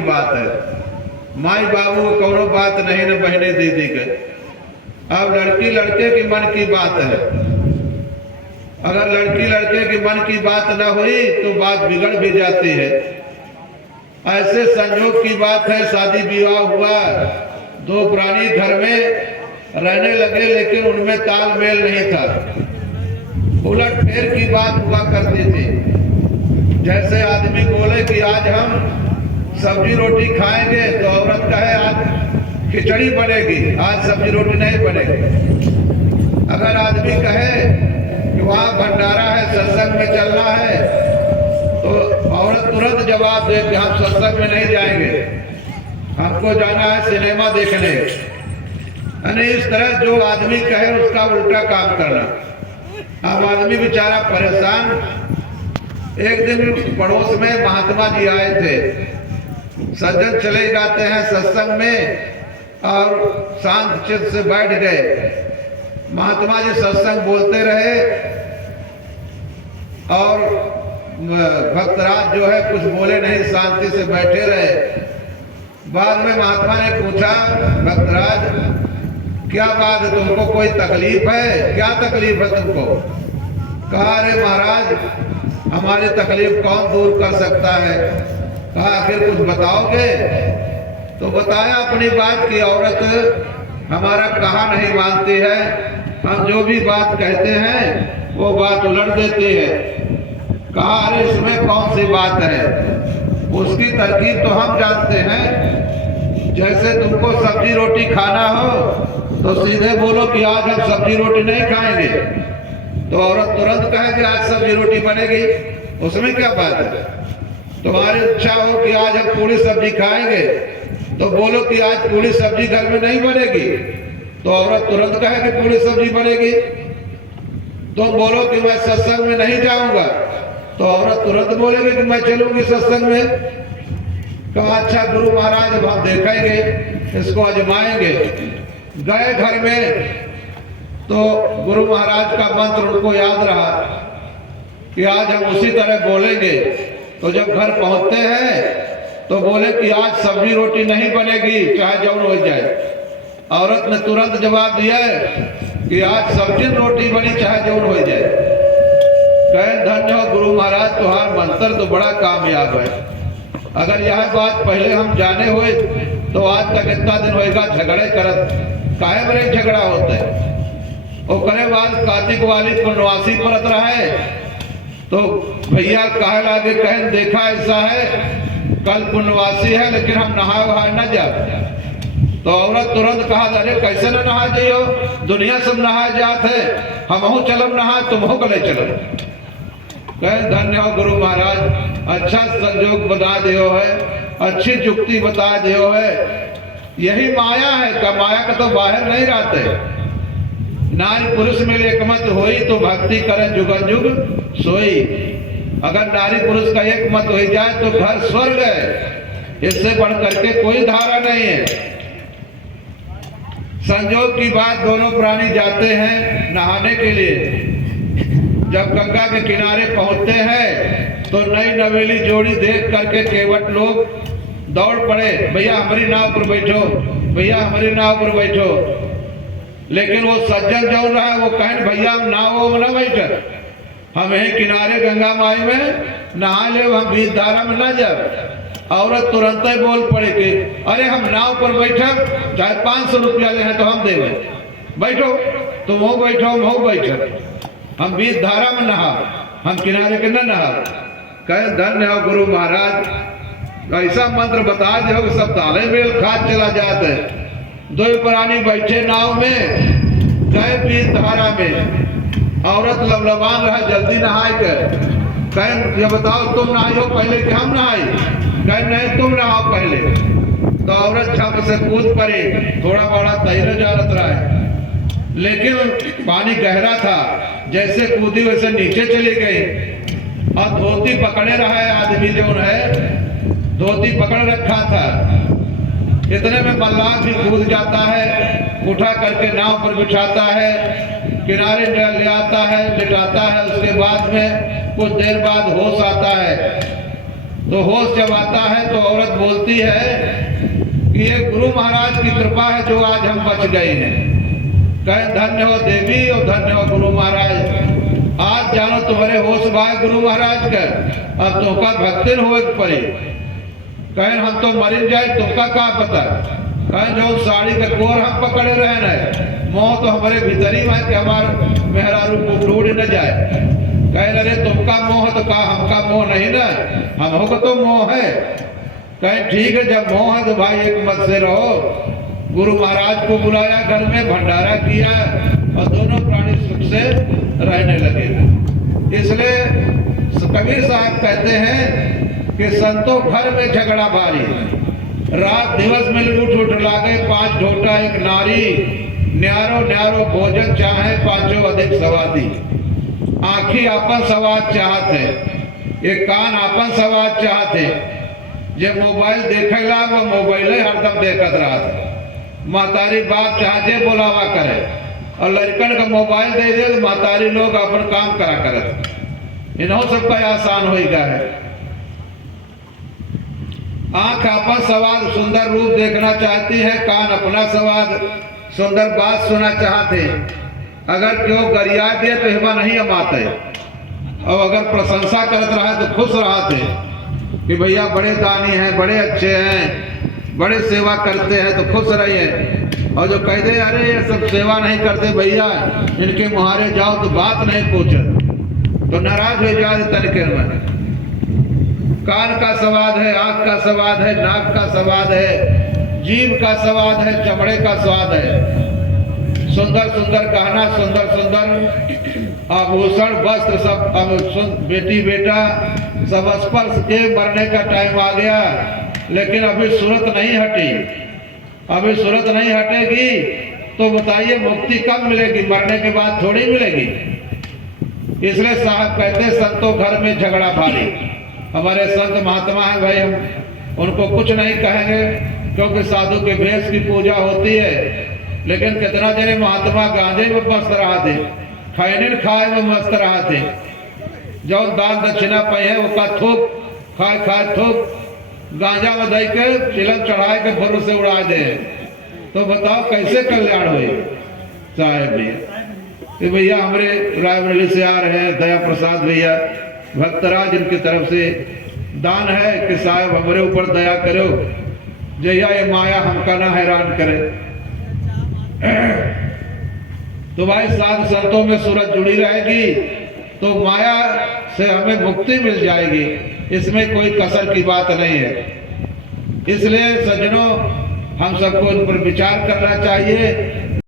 बात है, माई बाबू को कौनो बात नहीं न बहने दीदी के। अब लड़की लड़के की मन की बात है, अगर लड़की लड़के की मन की बात न हुई तो बात बिगड़ भी जाती है। ऐसे संयोग की बात है, शादी विवाह हुआ, दो प्राणी घर में रहने लगे लेकिन उनमें तालमेल नहीं था। उलट फेर की बात हुआ करती थी। जैसे आदमी बोले कि आज हम सब्जी रोटी खाएंगे तो औरत कहे आज खिचड़ी बनेगी, आज सब्जी रोटी नहीं बनेगी। अगर आदमी कहे कि वहाँ भंडारा है, सत्संग में चलना है, तो औरत तुरंत जवाब दे कि हम सत्संग में नहीं जाएंगे, हमको जाना है सिनेमा देखने। यानी इस तरह जो आदमी कहे उसका उल्टा काम करना। अब आदमी बेचारा परेशान। एक दिन पड़ोस में महात्मा जी आए थे, सज्जन चले जाते हैं सत्संग में और शांत चित्त से बैठ गए। महात्मा जी सत्संग बोलते रहे और भक्तराज जो है कुछ बोले नहीं, शांति से बैठे रहे। बाद में महात्मा ने पूछा, भक्तराज क्या बात है, तुमको कोई तकलीफ है? क्या तकलीफ है तुमको? कहा, अरे महाराज हमारी तकलीफ कौन दूर कर सकता है। कहा, आखिर कुछ बताओगे? तो बताया अपनी बात की औरत हमारा कहा नहीं मानती है, हम जो भी बात कहते हैं वो बात उलट देती है। कहा, अरे इसमें कौन सी बात है? उसकी तरकीब तो हम जानते हैं। जैसे तुमको सब्जी रोटी खाना हो तो सीधे बोलो कि आज हम सब्जी रोटी नहीं खाएंगे, तो औरत तुरंत कहेगी आज सब्जी रोटी बनेगी, उसमें क्या बात है? तुम्हारी इच्छा हो कि आज हम पूरी सब्जी खाएंगे, तो बोलो कि आज पूरी सब्जी घर में नहीं बनेगी, तो औरत तुरंत कहेगी पूरी सब्जी बनेगी। तुम बोलो कि मैं सत्संग में नहीं जाऊंगा, तो औरत तुरंत बोलेगी कि मैं चलूंगी सत्संग में। कहा, अच्छा गुरु महाराज अब हम देखेंगे, इसको आजमाएंगे। गए घर में तो गुरु महाराज का मंत्र उनको याद रहा कि आज हम उसी तरह बोलेंगे। तो जब घर पहुंचते हैं तो बोले कि आज सब्जी रोटी नहीं बनेगी, चाहे जौन हो जाए। औरत ने तुरंत जवाब दिया कि आज सब्जी रोटी बनी, चाहे जौन हो जाए। कहे, धन्य हो गुरु महाराज, तुम्हारा मंत्र तो बड़ा कामयाब है। अगर यह बात पहले हम जाने हुए तो आज तक इतना दिन होएगा झगड़े करत, काहे बड़े झगड़ा होते हैं। वो करे बाद कार्तिक वाली पूर्णवासी परत रहा है, तो भैया कहे लागे, कहें देखा ऐसा है, कल पूर्णवासी है लेकिन हम नहाए वहाए न जाए। तो औरत तुरंत कहा, अरे कैसे न नहा जाइयो, दुनिया सब नहाए जात है, हमहू चलम नहा, तुमहो गले चलो। कहे, धन्य हो गुरु महाराज, अच्छा संजोग बता दियो है, अच्छी जुक्ति बता दियो है। यही माया है का, माया का तो बाहर नहीं रहते। नारी पुरुष में एकमत होई तो भक्ति करे जुगन जुग सोई। अगर नारी पुरुष का एक मत हो जाए तो घर स्वर्ग है, इससे बढ़ करके कोई धारा नहीं है। संजोग की बात, दोनों प्राणी जाते हैं नहाने के लिए। जब गंगा के किनारे पहुंचते हैं तो नई नवेली जोड़ी देख करके केवट लोग दौड़ पड़े, भैया हमारी नाव पर बैठो, भैया हमारी नाव पर बैठो। लेकिन वो सज्जन जो रहा है वो कहें, भैया हम नाव में न बैठे, हम यही किनारे गंगा माई में नहा ले, हम बीच धारा में न जाए। औरत तुरंत ही बोल पड़े कि अरे हम नाव पर बैठे, चाहे 500 रुपया ले हैं तो हम देवे, बैठो, तुम हो बैठो, हम हो बैठे, हम बीच धारा में नहा, हम किनारे के न नहा। कहे, धन्य हो गुरु महाराज, ऐसा मंत्र बता दो कि सब ताले मेल खाद चला जाते हैं। दो प्राणी बैठे नाव में, गए बीच धारा में। औरत लबलबान रहा, जल्दी नहाए कर। कहे, ये बताओ तुम नहाई हो पहले कि हम नहाई? कहे, नहीं तुम नहाओ पहले। तो औरत छप से कूद पड़ी, थोड़ा बड़ा तैर जात रहा है, लेकिन पानी गहरा था, जैसे कूदी वैसे नीचे चली गई और धोती पकड़े रहा है आदमी, जो है धोती पकड़ रखा था। इतने में मल्लाह भी कूद जाता है, उठा करके नाव पर बिठाता है, किनारे ले आता है, लिटाता है। उसके बाद में कुछ देर बाद होश आता है। तो होश जब आता है तो औरत बोलती है कि ये गुरु महाराज की कृपा है जो आज हम बच गए हैं। कहे, धन्य हो देवी और धन्य हो गुरु महाराज, आज जानो तुम्हारे होश भाई गुरु महाराज का, अब तुमका भक्ति हो पड़े। कहे, हम तो मरिन जाए, तुमका क्या पता। कहे, जो साड़ी का कोर हम पकड़े रहे न, मोह तो हमारे भीतर ही है कि हमारे मेहरारू को टूट न जाए। कहे, अरे तुमका मोह तो का हमका मोह नहीं ना, हम का तो मोह है। कहे, ठीक है, जब मोह है तो भाई एक मत से रहो। गुरु महाराज को बुलाया, घर में भंडारा किया और दोनों प्राणी सुख से रहने लगे। इसलिए कबीर साहब कहते हैं कि संतो घर में झगड़ा भारी, रात दिवस में लूट उठ लागे, 5 ढोटा एक नारी, न्यारो न्यारो भोजन चाहे, 5 अधिक सवादी। आँखी आपन सवाद चाहत है, ये कान आपन सवाद चाहते, जे मोबाइल देखेला वो मोबाइल हरदम देखत रहा। महतारी बाप चाहे बुलावा करे, और लड़कन का मोबाइल दे दे तो महतारी लोग अपन काम करा करत। इन्हों सबका आसान हो गया है। आंख अपन स्वाद सुंदर रूप देखना चाहती है, कान अपना स्वाद सुंदर बात सुना चाहते। अगर क्यों गरिया दे तो हिमा नहीं अमाते, और अगर प्रशंसा करत रहा तो खुश रहते कि भैया बड़े दानी हैं, बड़े अच्छे हैं, बड़े सेवा करते हैं, तो खुश रहिए। और जो कह दे अरे ये सब सेवा नहीं करते भैया, इनके मुहारे जाओ तो बात नहीं पूछे, तो नाराज हो जाए तरीके में। कान का स्वाद है, आंख का स्वाद है, नाक का स्वाद है, जीभ का स्वाद है, चमड़े का स्वाद है। सुंदर सुंदर गहना, सुंदर सुंदर आभूषण, वस्त्र सब, अब बेटी बेटा सब स्पर्श के मरने का टाइम आ गया, लेकिन अभी सूरत नहीं हटी। अभी सूरत नहीं हटेगी तो बताइए मुक्ति कब मिलेगी? मरने के बाद थोड़ी मिलेगी। इसलिए साहब कहते संतों घर में झगड़ा भारी। हमारे संत महात्मा हैं भाई, हम उनको कुछ नहीं कहेंगे क्योंकि साधु के भेष की पूजा होती है, लेकिन कितना जने महात्मा गांजे में मस्त रहा थे, खैनिन खाए में मस्त रहा थे। जो दान दक्षिणा पे है वो का थूक खाए खाए थूक गांजा में दे के चिलम चढ़ाए के फुर से उड़ा दे, तो बताओ कैसे कल्याण हुई साहेब जी। तो भैया हमारे रायबरेली से आ रहे हैं दया प्रसाद भैया भक्तराज, इनकी तरफ से दान है कि साहब हमारे ऊपर दया करो, जया ये माया हमका ना हैरान करे। तो भाई साधु संतों में सूरत जुड़ी रहेगी तो माया से हमें मुक्ति मिल जाएगी, इसमें कोई कसर की बात नहीं है। इसलिए सज्जनों हम सबको इन पर विचार करना चाहिए